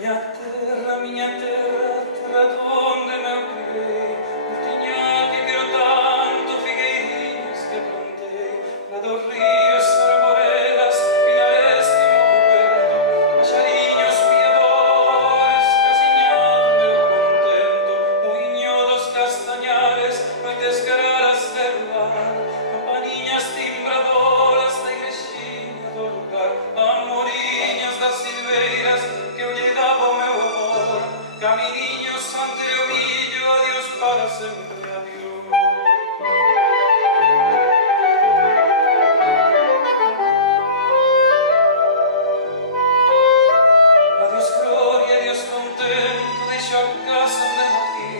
Minha terra, terra donde me criei, por tinha que quero tanto figueirinhos que plantei, lá dos rios, arvoredas, pinares que morro passarinhos, piadores, casinhado meu contento, moinho dos castanhares, noites claras de luar, campaninhas timbradoras da igrexinha do lugar, amorinhas das silveiras que eu lhe dava o meu amor, camininhos ante o milho, adiós para sempre, adiós. Adiós gloria, adiós contento, deixo a casa onde nací,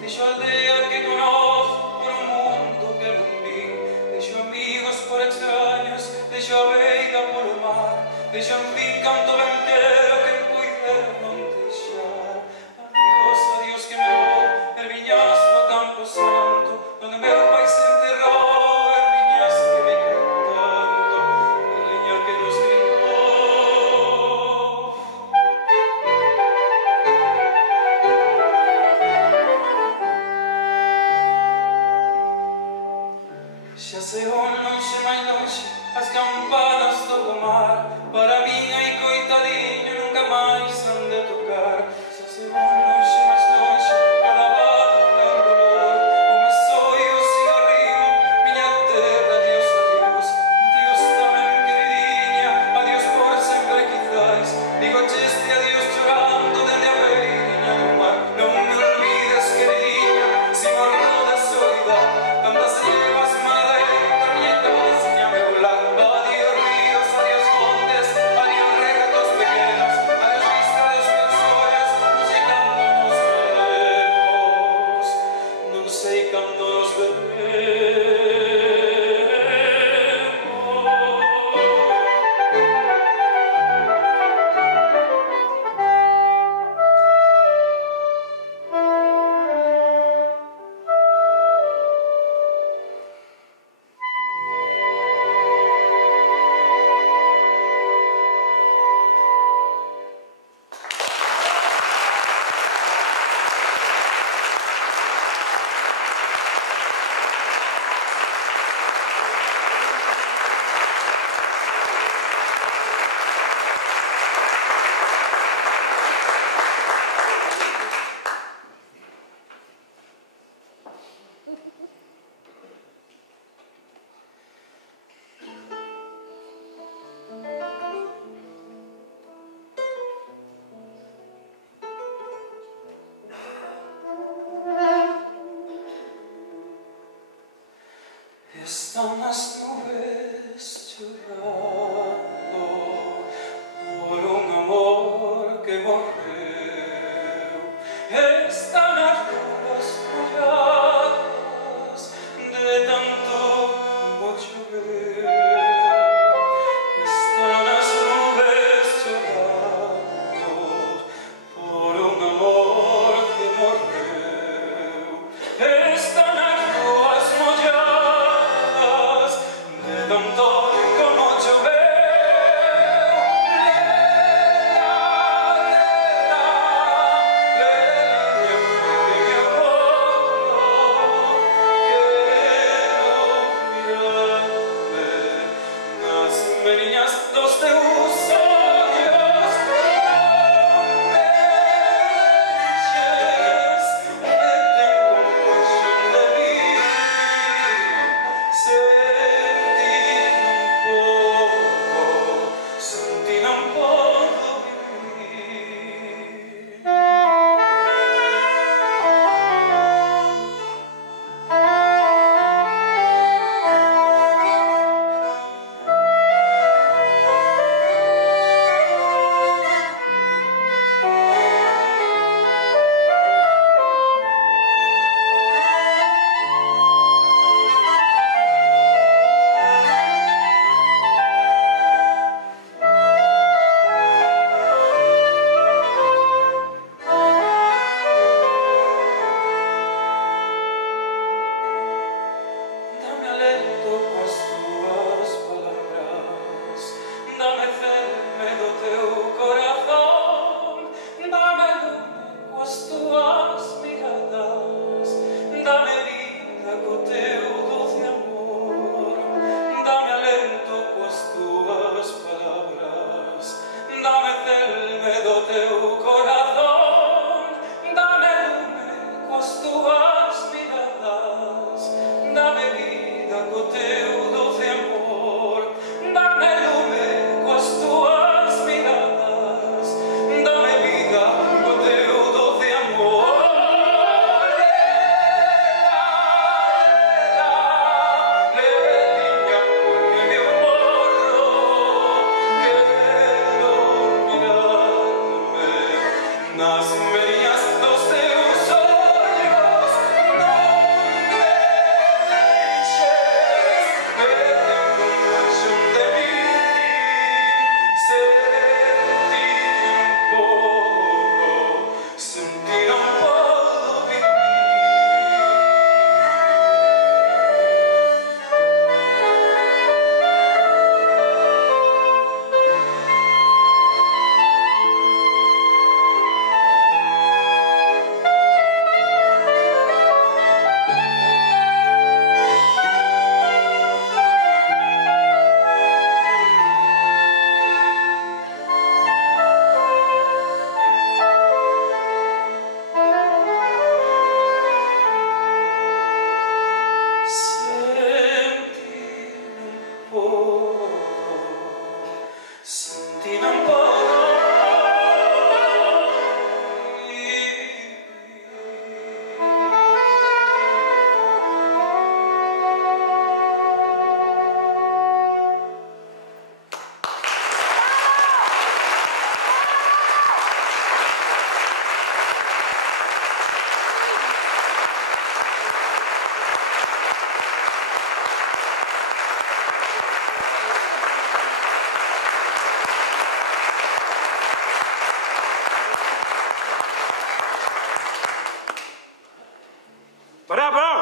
deixo a aldea que conozco por un mundo que non vi, deixo amigos por extraños, deixo a veiga por o mar, deixo en fin canto ben quero que puidera non deixar. Adiós, adiós que me vou, erviñas no campo santo, donde meu pai se enterrou, erviñas que me cantando, a leña que nos gritou. Xa se on lonxe, máis lonxe, as campanas do pomar, para min ai coitadiño nunca máis han de tocar. Xa se on lonxe, máis lonxe, cada vago ten dolor, o me soio, o cigarrillo, miña terra, adiós, adiós, adiós tamén queridinha, adiós por sempre quizais, digo cheste adiós chorando dende a beiriña do mar, non me olvides queridinha, si morro de soidad, tantas levas mal adentro, miña casiña me volar. Adiós ríos, adiós montes, adiós regatos pequenos, adiós vista dos meus ollos, non sei cando nos veremos. Están las nubes llorando por un amor que morreu. Están as ruas molladas de tanto como choveu. Están as nubes llorando por un amor que morreu. Están as ruas molladas de tanto como choveu. Lera, lera, lera, nas medias dos teus olhos non me deixes tempo máis onde vir sentir un pouco vivir. Sentir un pouco Pará, pará!